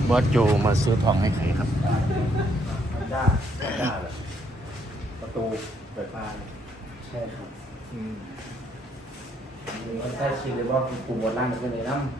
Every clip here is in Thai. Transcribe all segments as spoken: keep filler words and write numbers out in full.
บอสโจมาซื้อทองให้ใครครับมันด้ามันด้าเลยประตูเปิดบานใช่ครับอืมมีคนใต้คิดเลยว่าคุณปู่บนล่างเป็นไงน้ำ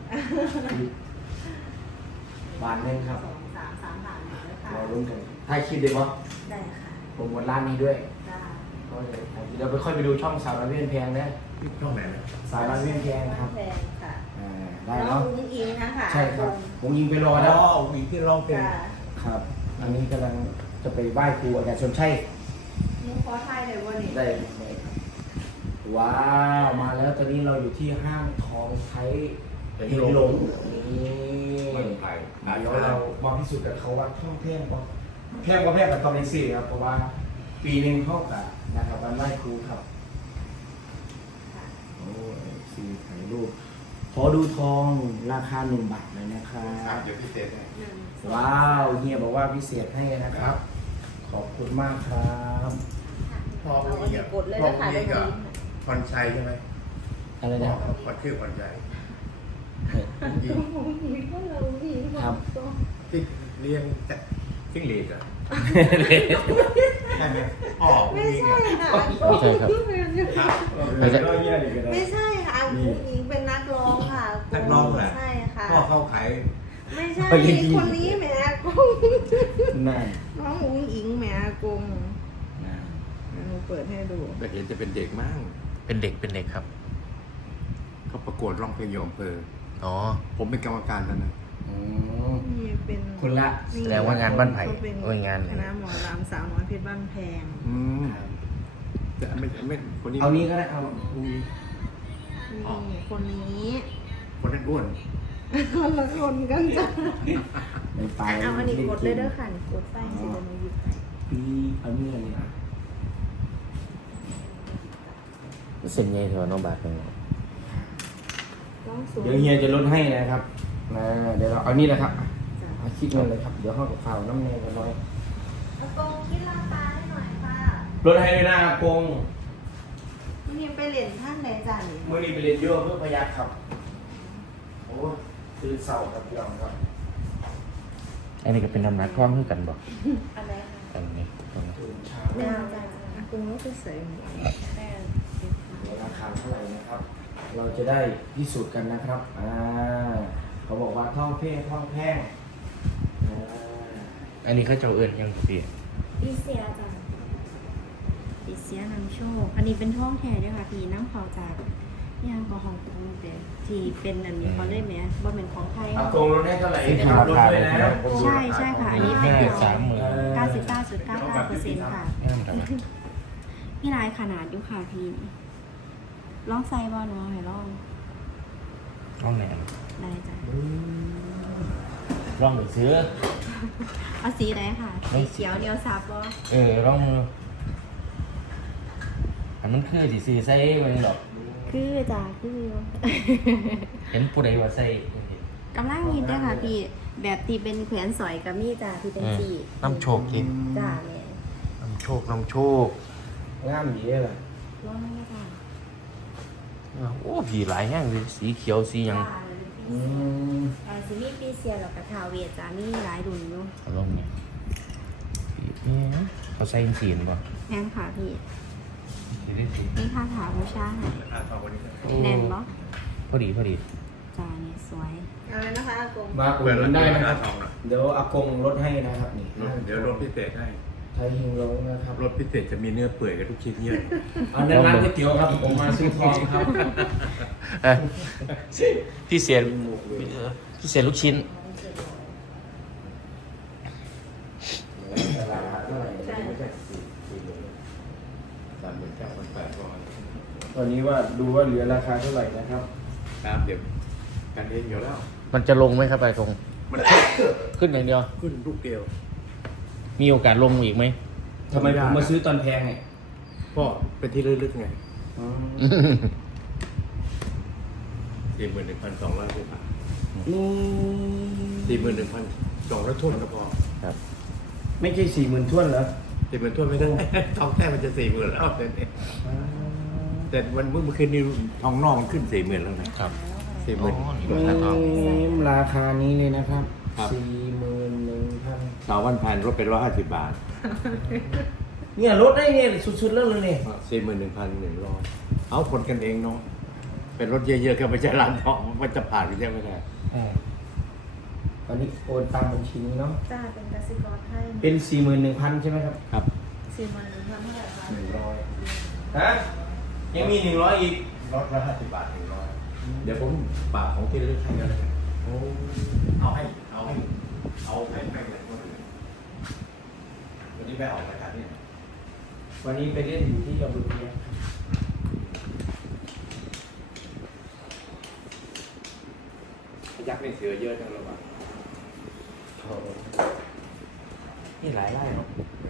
บานหนึงครับสองสามสามบาทเลยค่ะเราลุ้นกันใต้คิดเลยว่าได้ค่ะปู่บนล่างนี้ด้วยได้ก็เลยเดี๋ยวไปค่อยไปดูช่องสาวน้อยเวียนแพงนะช่องไหนนะสาวน้อยเวียนแพงครับแพงค่ะอ่าได้น้องเนาะอุ้งอิงนะคะใช่ครับผมยิงไปรออ๋แล้วอหญิงที่ร้องเพลงค่ะครับ อันนี้กำลังจะไปไหว้ครูอาจารย์ชนชัยมุกขอไทยเลยวันนี้ได้ครับว้าวมาแล้วตอนนี้เราอยู่ที่ห้างทองไทยเฮงหลงนี่มันไผ่อาเดี๋ยวชาเรามาพิสูจน์กับเขาว่าท่องเที่ยวว่าแพงกว่าแพงกับตอนนี้สิครับเพราะว่าปีหนึ่งเท่ากับนะครับวันไหว้ครูครับค่ะโอ้สีถ่ายรูปขอดูทองราคาหนึ่งบาทเลยนะครัอ่ะบเดี๋ยวพิเศษให้หนึ่งสองว้าวเฮียบอกว่าพิเศษให้นะครับ ขอบคุณมากครับค่ะพ่อเอาผู้อันหญินี้งกดเลยพ่อนะผู้คะหญิได้งไหมกับพรชัยใช่ไหมอะไรพ่อนะเขาชื่อพรชัยยิก็งมองผีก็เราผีครับก็ที่เลี้ยงจิ้งหรีดอ่ะใช่ไหมพ่อผู้ไม่หญิงใช่อ่ะค่ะไม่ใช่ครับไม่ใช่เฮียอีกแล้วไม่ใช่ค่ะอุ้งอิงเป็นนักร้องค่ะนักร้องเหรอใช่ค่ะพ่อเขาขายไม่ใช่คนนี้แหมกงนั่นน้องอุ้งอิงแหมกงนั่นหนูเปิดให้ดูก็เห็นจะเป็นเด็กมั้งเป็นเด็กเป็นเด็กครับเขาประกวดร้องเพลงอยู่อำเภออ๋อผมเป็นกรรมการตอนนั้นอืมนี่เป็นคนละนี่แสดงว่างานบ้านไผ่ก็เป็นโอ้ยงานคณะหมอลำสาวน้อยเพชรบ้านแพงอืมแต่ไม่ไม่คนนี้เอานี้ก็ได้เอานี่คนนี้คนนั้นอ้วนคนละคนกันจ้ะในไปเอาอันนี้กดเลยเด้อค่ะกดไปสิเดี๋ยวหนูหยิบให้ปีเอานี้อะไรนะเส้นใหญ่เถอะน้องบาทเป็นไงลองสูงเดี๋ยวเฮียจะลดให้นะครับนะเดี๋ยวเราเอานี่นะครับจ้ะเอาคิดเงินเลยครับ เดี๋ยวห้องกับข่าวน้ำเนยกันน้อยเอากงคิดราคาให้หน่อยค่ะลดให้ด้วยนะอากงนี่ไปเหรียญท่านใดจ้ะนี่มื่อนี้ไปเรียนยั่วเพื่อพยักครับ โอ้ตื่นเสาร์ครับพี่น้องครับอันนี้ก็เป็นน้ำหนักท้องเท่ากันบอกอะไรคะอันนี้ตรงนี้ตื่นเช้าจ้าจ้าอากงก็คือใส่หมวกแม่เดี๋ยวราคาเท่าไหร่นะครับ เราจะได้พิสูจน์กันนะครับ อ่า เขาบอกว่าท่องเพ่งท่องแพ่งอ่าอันนี้เขาเจ้าเอิญยังพี่ปีเสียจ้ะปีเสียนำโชค อันนี้เป็นท่องแท้ด้วยค่ะพี่น้ำเขาจากย่างของของตรงเดที่เป็นอันนี้เขาได้ไหมว่าเป็นของไทยอากงลดให้เท่าไหร่นะครับลดด้วยนะใช่ใช่ค่ะ อันนี้เป็นห้าสามหมื่นเก้าสิบเก้าจุดเก้าเก้าเปอร์เซ็นต์ค่ะงามจังวะพี่ลายขนาดอยู่ค่ะพี่ลองไซบอลมาให้ลองร่องไหนได้จ้ะร่องหรือซื้อเอาสีไหนค่ะไม่สีเขียวเดียวซับบ่เออร่องอันมันคือสีซื้อใส่ไว้หรอกคือจ้ะคือเห็นผู้ใดว่าใส่กำลังฮิตด้วยค่ะพี่แบบที่เป็นแขวนสอยกับมีจ้ะที่เป็นสีน้ำโชคกินจ้ะเนี่ยน้ำโชคน้ำโชคงามดีเลยล่ะลองให้จ้ะโอ้ผีหลายแห้งเลยสีเขียวสีหยังจ้ะอืมอ่าซีรีส์ปีเซียแล้วก็ทาวเวทจ้ะมีหลายรุ่นอยู่เอาลงเนี่ยนี่เขาใส่สีนป่ะแน่นค่ะพี่สีได้สีนี่ค่าถาบูชาให้ราคาทองวันนี้แน่นบ่พอดีพอดีจ้ะเนี่ยสวยอะไรนะคะอากงมาอุดเปิดหนุรานได้คานะครับทองนะเดี๋ยวอากงลดให้นะครับนี่เดี๋ยวรถพิเศษให้ไทยฮิงลงนะครับรถพิเศษจะมีเนื้อเปื่อยกับทุกชิ้นเยอะอันนั้นร้านก๋วยเตี๋ยวครับ ผมมาซื้อทองครับเอ้ยพี่เสียพี่เสียลูกชิ้นราคาเท่าไหร่ไม่ใช่สามหมื่นเก้าพันแปดร้อยตอนนี้ว่าดูว่าเหลือราคาเท่าไหร่นะครับน้ำเดี๋ยวกันเองอยู่แล้วมันจะลงไหมครับไปตรงมันขึ้นอย่างเดียวขึ้นลูกเดียวมีโอกาสลงอีกไหมทำไมผมมาซื้อตอนแพงไงก็เป็นที่ลึกๆไงสี่หมื่นหนึ่งพันสองร้อยบาทนี่สี่หมื่นหนึ่งพันสองร้อยทุ่นก็พอครับไม่ใช่สี่หมื่นท่วนเหรอสี่หมื่นทุ่นไม่ได้ ทองแท้มันจะสี่หมื่นแล้วเนี่ยแต่วันเมื่อคืนนี้ทองนอกมันขึ้นสี่หมื่นแล้วนะครับ สี่หมื่นอ๋อนี่ราคาทองนี่ราคานี้เลยนะครับครับสี่หมื่นหนึ่งพันสาววันแผ่นรถเป็นร้อยห้าสิบบาทเนี่ยลดได้เนี่ยสุดๆแล้วเลยเนี่ยสี่หมื่นหนึ่งพันหนึ่งร้อยเอาคนกันเองเนาะเป็นรถเยอะๆก็ไม่ใช่ร้านทองมันจะผ่านไปใช่ไหมครับอ่าตอนนี้โอนตามบัญชีนี้เนาะจ้าเป็นกสิกรไทยเป็นสี่หมื่นหนึ่งพันใช่ไหมครับครับสี่หมื่นหนึ่งพันเท่าไหร่คะหนึ่งร้อยฮะยังมีหนึ่งร้อยอีกรถละห้าสิบบาทหนึ่งร้อยเดี๋ยวผมฝากของที่ระลึกให้กันเลยโอ้เอาให้เอาให้เอาให้ไม่เหมือนคนอื่นวันนี้ไปออกรายการเนี่ยวันนี้ไปเล่นอยู่ที่อำเภอเมืองยักษ์ในเสือเยอะจังเลยว่ะนี่หลายไร่เนาะ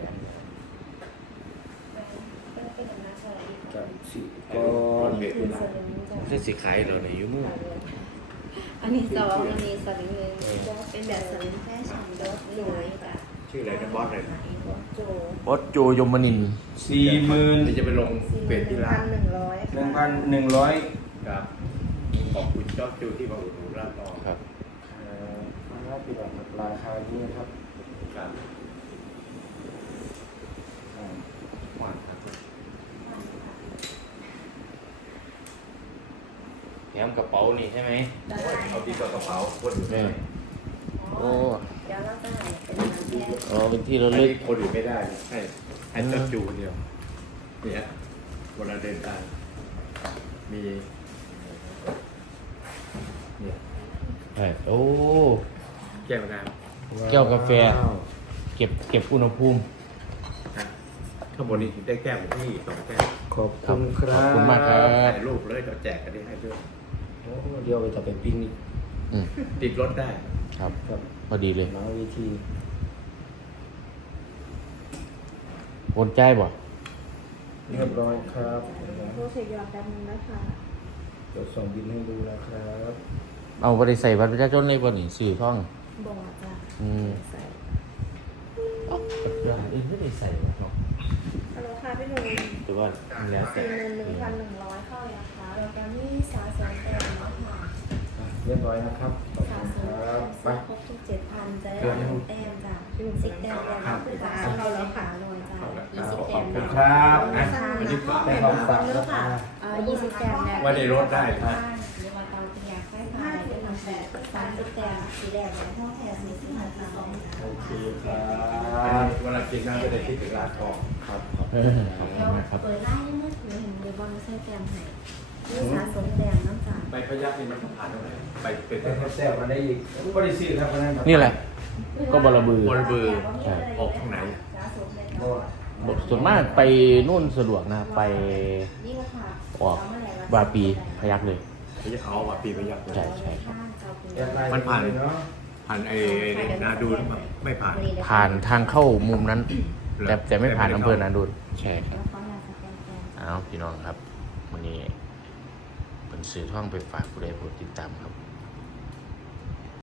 เป็นเป็นนักอะไรอีกกับสี่ก็ก็เบียดคืขึ้อน สมาลึงจ้ะจะสิขายเราในยุมืออันนี้สองอันนี้สลึงหนึ่งเป็นแบบสลึงแฟชั่นรถหน่วยจ้ะชื่ออะไรนะบอสอะไรนะโจออสโจยมนินทร์สี่หมื่นเดี๋ยวจะไปลงสี่หเฟมื่ซนหที่นึ่งร้าพันนหนึ่งร้อยหนึ่งพันหนึ่งร้อยครับขอบคุณเจ้าจูที่มาอุดหนุนร้านทองครับครับปีแบบราคานี้นะครับครับอ่าหวานครับแถมกระเป๋านี่ใช่ไหมเอาดีกว่ากระเป๋าคนอื่นไม่ได้โอ้เดี๋ยวเราจะให้เป็นงานแยกอ๋อเป็นที่อัระนลึนี้กคนอื่นไม่ได้ให้ให้เจ้าจูคนเดียวเนี่ยเวลาเดินทางมีเนี่ยใช่โอ้แก้วน้แก้วกาแฟ เก็บเก็บอุณหภูมิำนะข้างบนนี้ได้แก้วที่สองแก้วขอบคุณครัขบอบคุณมากครับถ่ายรูปเลยเราแจกกันได้ให้ด้วยโอ้เดี๋ยวไปจะไปปิ้งนี่อืมติดรถได้ครับครับพอดีเลยหลังเวทีโอนใจบ่เรียบร้อยครับโปรเซสยอดแป๊บนึงนะคะเดี๋ยวส่งบินให้ดูนะครับเอาไปใส่บัตรประชาชนเลยบ่นี่สื่อท่องบอกจ้ะอืมใส่ยาเองไม่ได้ใส่หรอกฮัลโหลค่ะพี่หนุ่มแต่ว่าแล้วแต่สี่หมื่นหนึ่งพันหนึ่งร้อยเข้าเลยนะคะแล้วก็มีสาสมแต้มนะคะเรียบร้อยนะครับขอบสาคุณสมคแต้รับมไปครบทุกเจ็ดพันจะได้รับหนึ่งแต้มจ้ะสิบแต้มแล้วก็คือสาสมเข้าแล้วค่ะลอยจ้ะยี่สิบแต้มขอบคุณแล้วครับนะค่ะวันนี้ฝากได้ของฝากเลืนะอกคค่ะรับเอ่อยี่สิบแต้มแล้วไว้ในรถได้ครับหรือว่าเตาเตียงไฟฟ้าเป็นลำแสงสามสิบแต้มสีแดงและห้องแถวสีสีขาวขาวโอเคครับเวลากินน้ำก็ได้คิดถึงร้านทองครับเออขอบคุเดี๋ยณวมากครับเปิดไล่เมื่อถือเห็นเดี๋ยวบอลใส่แต้มให้นี่สะสมแต้มน้ำจ่ายไปพยักนี่มันผ่านตรงไหนไปเป็นได้แซ่บมาได้อีกบริสุทธิ์ครับวันนั้นครับนี่แหละ ก็บลบือบอลเบอร์ใช่ออกทางไหนบ่ส่วนมากไปนู่นสะดวกนะ ไปนี่ก็ค่ะออกวาปีพยักเลยพยักเอาว่าปีพยักเลยใช่ใช่แอบไล่มันผ่านเนาะผ่านไอ้นาดูหรือเปล่าไม่ผ่านผ่านทางเข้ามุมนั้นเหรอแต่แต่ไม่ผ่านอำเภอนาดูนใช่ครับแล้วเขาอยากสแกนแต้มเอาพี่น้องครับวันนี้เป็นสื่อท่องไปฝากผู้ใดโปรดติดตามครับ